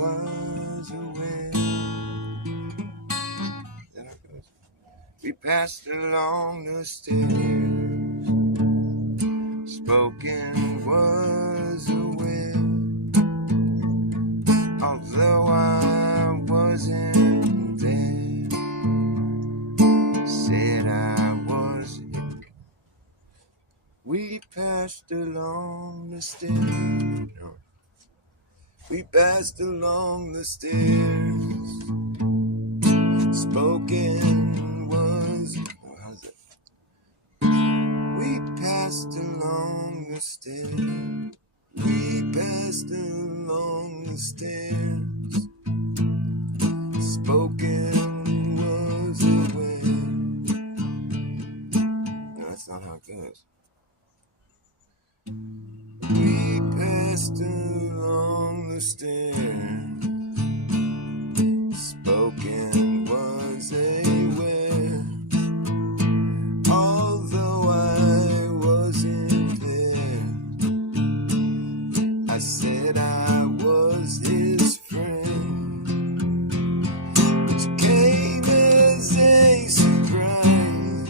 was aware. Then it goes. We passed along the stairs. Spoken was aware. Although I wasn't there, said I was. We passed along the stairs. No. We passed along the stairs. Spoken was. Oh, how's it? We passed along the stairs. We passed along the stairs. Spoken was aware. No, that's not how it goes. We passed along the stairs. Spoken was aware. Although I wasn't there, I said I was his friend, which came as a surprise.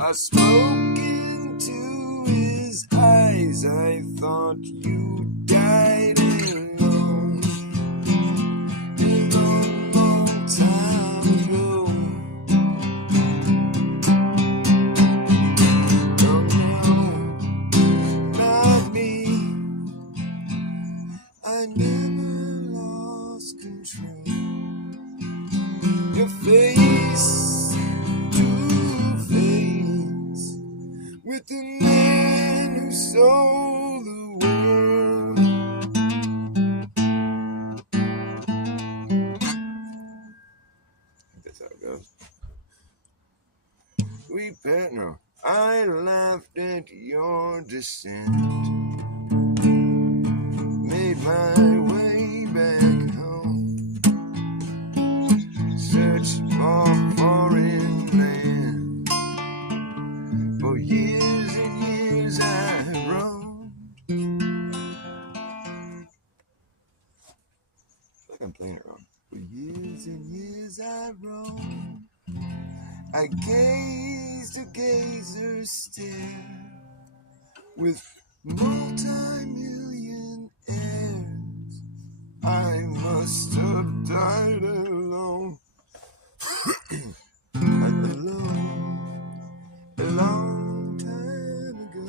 I spoke into his eyes. I thought you died alone a long, long time ago. Oh no, not me. I never lost control. Your face to face with the man who sold the world. I think that's how it goes. No. I laughed at your descent. Made my way back home. Searched for foreign land. For years and years I roamed. I feel like I'm playing it wrong. For years and years I roamed. I gazed a gazer's stare with multi-million heirs. I must have died alone. Alone a long time ago.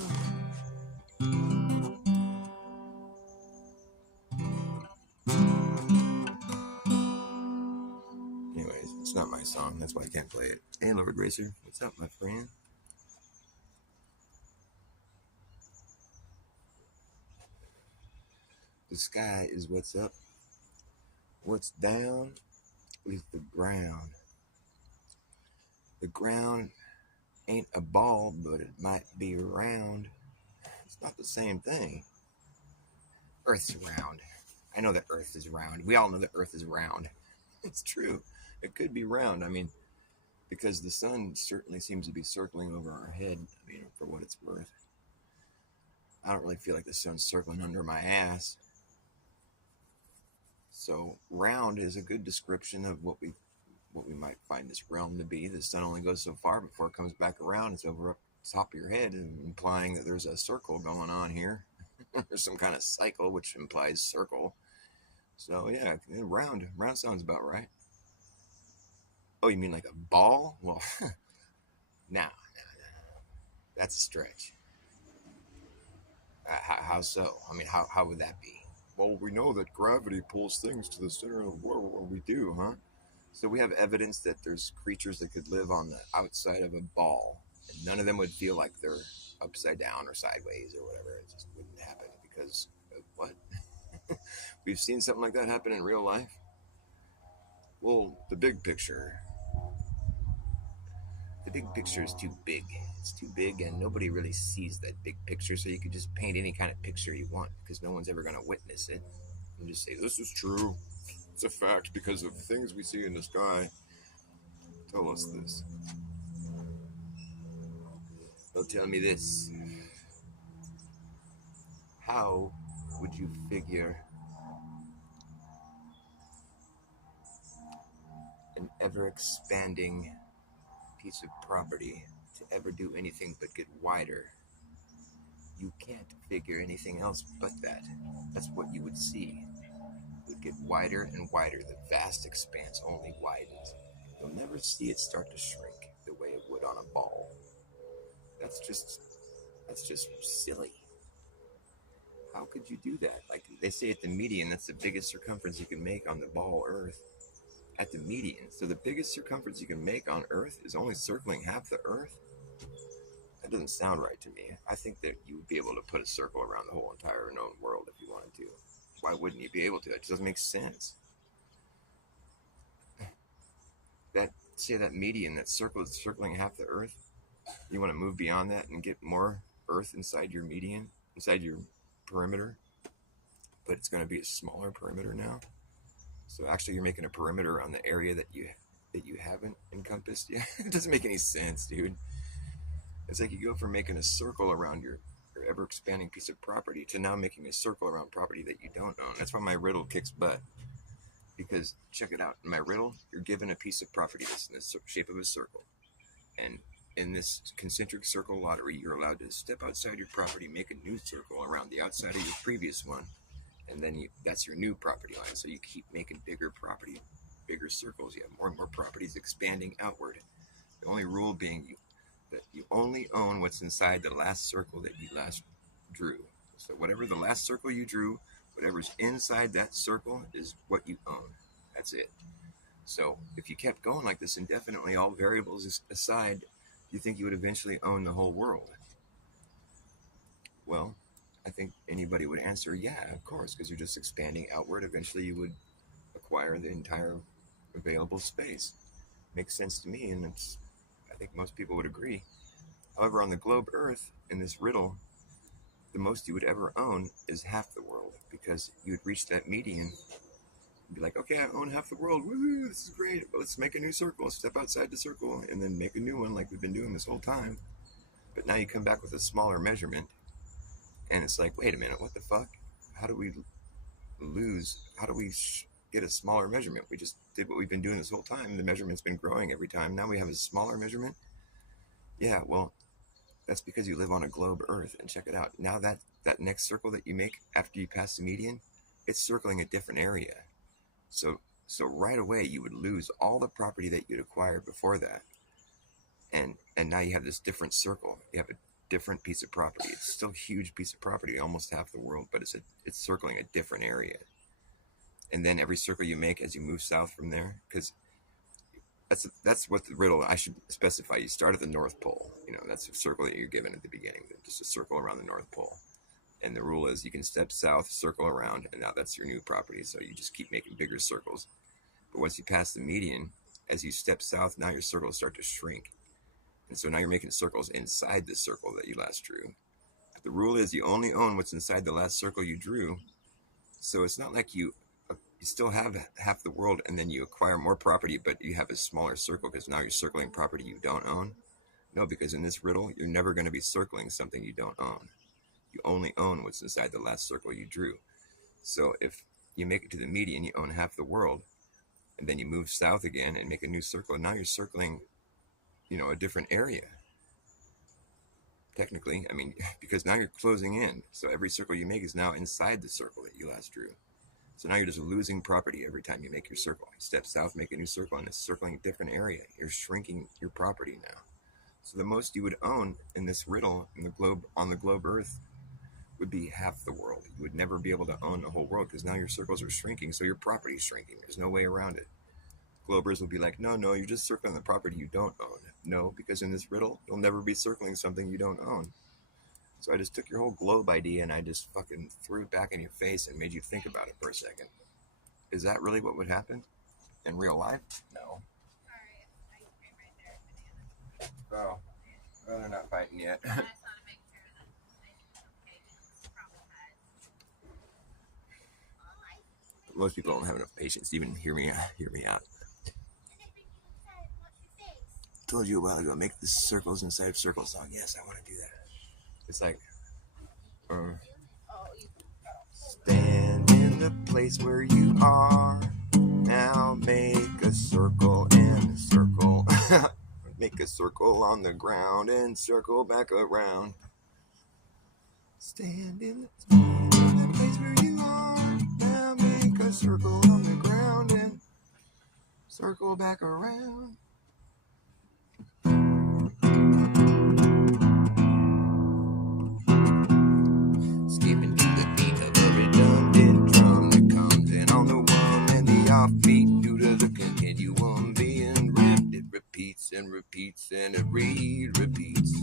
Anyways, it's not my song. That's why I can't play it. Hey, Lord Racer. What's up, my friend? The sky is what's up. What's down is the ground. The ground ain't a ball, but it might be round. It's not the same thing. Earth's round. I know that Earth is round. We all know that Earth is round. It's true. It could be round. I mean, because the sun certainly seems to be circling over our head, I mean, for what it's worth. I don't really feel like the sun's circling under my ass. So round is a good description of what we might find this realm to be. The sun only goes so far before it comes back around. It's over up top of your head, implying that there's a circle going on here. There's some kind of cycle, which implies circle. So yeah, round sounds about right. Oh, you mean like a ball? Well, nah, that's a stretch. How so? I mean, how would that be? Well, we know that gravity pulls things to the center of the world. Well, we do, huh? So we have evidence that there's creatures that could live on the outside of a ball, and none of them would feel like they're upside down or sideways or whatever. It just wouldn't happen because of what? We've seen something like that happen in real life. Well, the big picture is too big. It's too big, and nobody really sees that big picture. So you could just paint any kind of picture you want because no one's ever going to witness it. And just say this is true. It's a fact because of things we see in the sky. Tell us this. Well, tell me this. How would you figure ever-expanding piece of property to ever do anything but get wider. You can't figure anything else but that. That's what you would see. It would get wider and wider. The vast expanse only widens. You'll never see it start to shrink the way it would on a ball. That's just silly. How could you do that? Like they say at the median, that's the biggest circumference you can make on the ball Earth. At the median. So the biggest circumference you can make on Earth is only circling half the Earth? That doesn't sound right to me. I think that you would be able to put a circle around the whole entire known world if you wanted to. Why wouldn't you be able to? It just doesn't make sense. That median, that circle is circling half the Earth. You want to move beyond that and get more Earth inside your median, inside your perimeter, but it's going to be a smaller perimeter now. So actually, you're making a perimeter on the area that you haven't encompassed yet. It doesn't make any sense, dude. It's like you go from making a circle around your ever-expanding piece of property to now making a circle around property that you don't own. That's why my riddle kicks butt. Because check it out, in my riddle, you're given a piece of property that's in the shape of a circle, and in this concentric circle lottery, you're allowed to step outside your property, make a new circle around the outside of your previous one, and then that's your new property line. So you keep making bigger circles. You have more and more properties expanding outward. The only rule being that you only own what's inside the last circle that you last drew. So whatever the last circle you drew, whatever's inside that circle is what you own. That's it. So if you kept going like this indefinitely, all variables aside, you think you would eventually own the whole world? Well, I think anybody would answer, yeah, of course, because you're just expanding outward. Eventually you would acquire the entire available space. Makes sense to me, and I think most people would agree. However, on the globe Earth, in this riddle, the most you would ever own is half the world, because you would reach that median and be like, okay, I own half the world. Woohoo, this is great. Let's make a new circle. Step outside the circle and then make a new one like we've been doing this whole time. But now you come back with a smaller measurement, and it's like, wait a minute, what the fuck? How do we get a smaller measurement? We just did what we've been doing this whole time. The measurement's been growing every time. Now we have a smaller measurement? Yeah, well, that's because you live on a globe Earth. And check it out. Now that next circle that you make after you pass the median, it's circling a different area. So right away you would lose all the property that you'd acquired before that. And now you have this different circle. You have a different piece of property. It's still a huge piece of property, almost half the world, but it's circling a different area. And then every circle you make as you move south from there, because that's what the riddle, I should specify. You start at the North Pole. That's a circle that you're given at the beginning, just a circle around the North Pole. And the rule is you can step south, circle around, and now that's your new property. So you just keep making bigger circles. But once you pass the median, as you step south, now your circles start to shrink. And so now you're making circles inside the circle that you last drew. But the rule is you only own what's inside the last circle you drew. So it's not like you still have half the world and then you acquire more property, but you have a smaller circle because now you're circling property you don't own. No, because in this riddle, you're never going to be circling something you don't own. You only own what's inside the last circle you drew. So if you make it to the median, you own half the world, and then you move south again and make a new circle, and now you're circling, a different area. Technically, because now you're closing in. So every circle you make is now inside the circle that you last drew. So now you're just losing property every time you make your circle. You step south, make a new circle, and it's circling a different area. You're shrinking your property now. So the most you would own in this riddle on the globe Earth would be half the world. You would never be able to own the whole world because now your circles are shrinking, so your property is shrinking. There's no way around it. Globers will be like, no, you're just circling the property you don't own. No, because in this riddle, you'll never be circling something you don't own. So I just took your whole globe idea and I just fucking threw it back in your face and made you think about it for a second. Is that really what would happen in real life? No. Oh, well, they're not fighting yet. Most people don't have enough patience to even hear me out. I told you a while ago, make the circles inside of circles song. Yes, I want to do that. It's like, stand in the place where you are. Now make a circle and make a circle on the ground and circle back around. Stand in the place where you are. Now make a circle on the ground and circle back around. Skipping to the beat of a redundant drum that comes in on the one and the offbeat due to the continuum being ripped. It repeats and repeats and it repeats.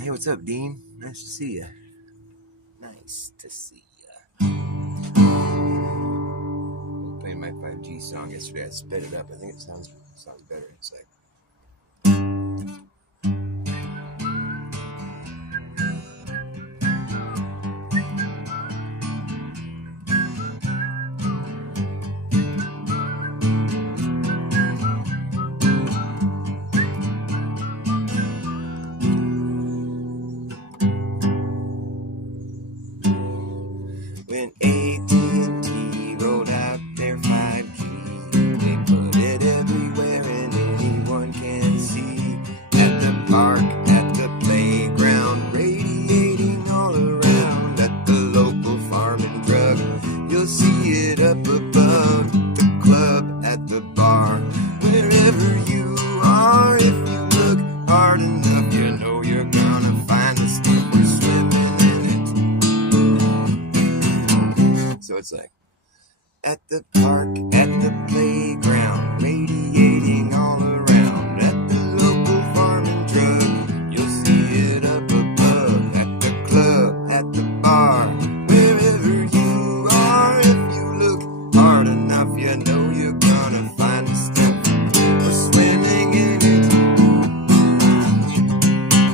Hey, what's up, Dean? Nice to see you. Nice to see you. I was playing my 5G song yesterday. I sped it up. I think it sounds better. It's like. When AT&T rolled out their 5G, they put it everywhere and anyone can see. At the park, at the playground, radiating all around. At the local farm and drug, you'll see it up above. The club, at the bar, wherever you are. If you look hard enough, you know you're gonna find the stuff we're swimming in it. So it's like, at the park, at the playground, radiating all around. At the local farm and drug, you'll see it up above. At the club, at the bar, wherever you are. If you look hard enough, you know you're gonna find the stuff. We're swimming in it.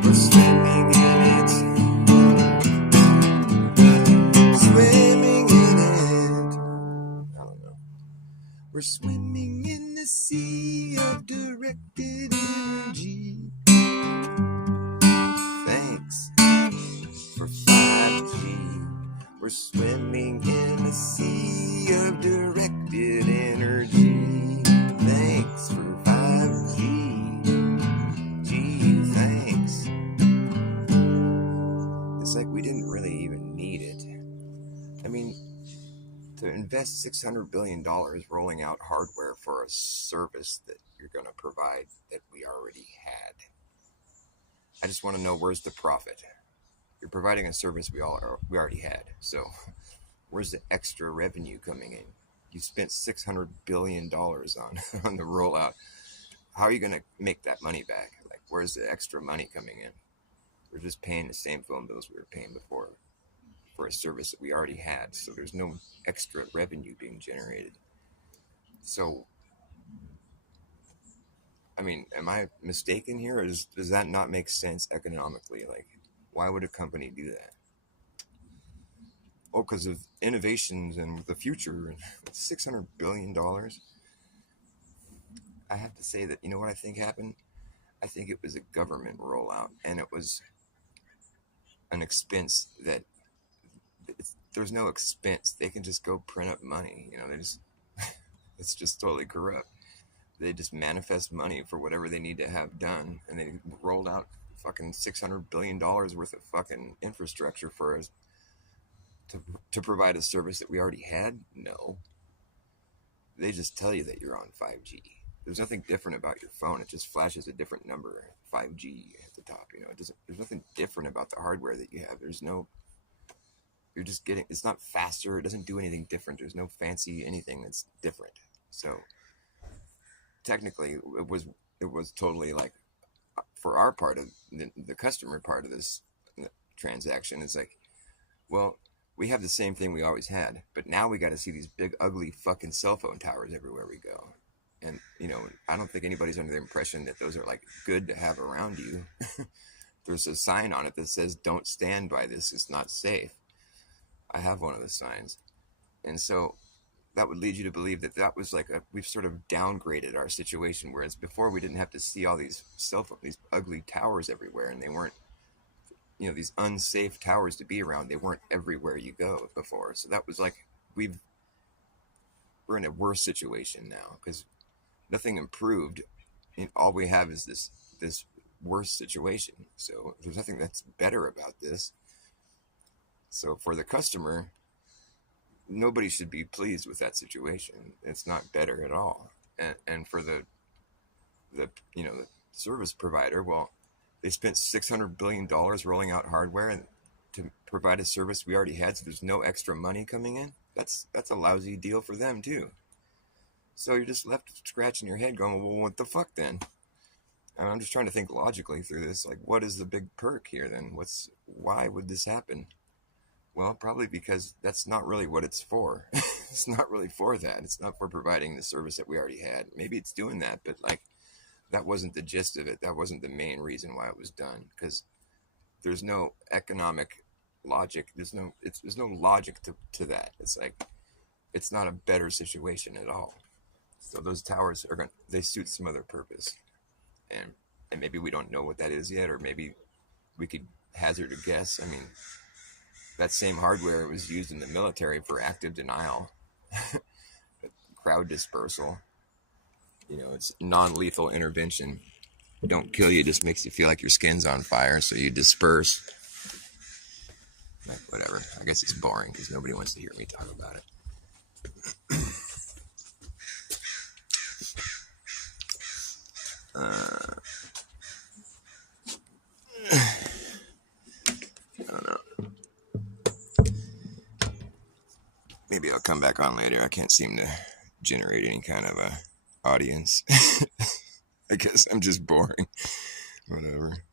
We're swimming in it. Swimming in it. I don't know. We're swimming in the sea of directed energy. Thanks for 5G. We're swimming in the sea of directed energy. Thanks for 5G. Gee, thanks. It's like we didn't really even need it. I mean, to invest $600 billion rolling out hardware for a service that you're going to provide that we already had. I just want to know, where's the profit? You're providing a service we already had. So where's the extra revenue coming in? You spent $600 billion on the rollout. How are you going to make that money back? Like, where's the extra money coming in? We're just paying the same phone bills we were paying before for a service that we already had. So there's no extra revenue being generated. So, I mean, am I mistaken here? Or does that not make sense economically? Like, why would a company do that? Oh, because of innovations and the future. $600 billion. I have to say that, you know what I think happened? I think it was a government rollout, and it was an expense that there's no expense. They can just go print up money. You know, it's just totally corrupt. They just manifest money for whatever they need to have done, and they rolled out fucking $600 billion worth of fucking infrastructure for us to provide a service that we already had. No, they just tell you that you're on 5G. There's nothing different about your phone. It just flashes a different number, 5G at the top. You know, it doesn't. There's nothing different about the hardware that you have. There's no. You're just getting. It's not faster. It doesn't do anything different. There's no fancy anything that's different. So technically, it was totally like for our part of the customer part of this transaction. It's like, well, we have the same thing we always had, but now we got to see these big, ugly fucking cell phone towers everywhere we go. And, I don't think anybody's under the impression that those are like good to have around you. There's a sign on it that says, don't stand by this, it's not safe. I have one of the signs. And so that would lead you to believe that was like we've sort of downgraded our situation, whereas before we didn't have to see all these cell phone, these ugly towers everywhere, and they weren't, these unsafe towers to be around. They weren't everywhere you go before. So that was like, we're in a worse situation now because nothing improved. And all we have is this worse situation. So there's nothing that's better about this. So for the customer, nobody should be pleased with that situation. It's not better at all. And for the service provider, well, they spent $600 billion rolling out hardware and to provide a service we already had, so there's no extra money coming in. That's a lousy deal for them too. So you're just left scratching your head going, well, what the fuck then? And I'm just trying to think logically through this. Like, what is the big perk here then? Why would this happen? Well, probably because that's not really what it's for. It's not really for that. It's not for providing the service that we already had. Maybe it's doing that, but like, that wasn't the gist of it. That wasn't the main reason why it was done. Because there's no economic logic. There's no logic to that. It's like, it's not a better situation at all. So those towers they suit some other purpose. And maybe we don't know what that is yet, or maybe we could hazard a guess. I mean, that same hardware was used in the military for active denial, crowd dispersal. It's non-lethal intervention. Don't kill you, just makes you feel like your skin's on fire, so you disperse. Like, whatever. I guess it's boring because nobody wants to hear me talk about it. I don't know. Maybe I'll come back on later. I can't seem to generate any kind of a audience. I guess I'm just boring. Whatever.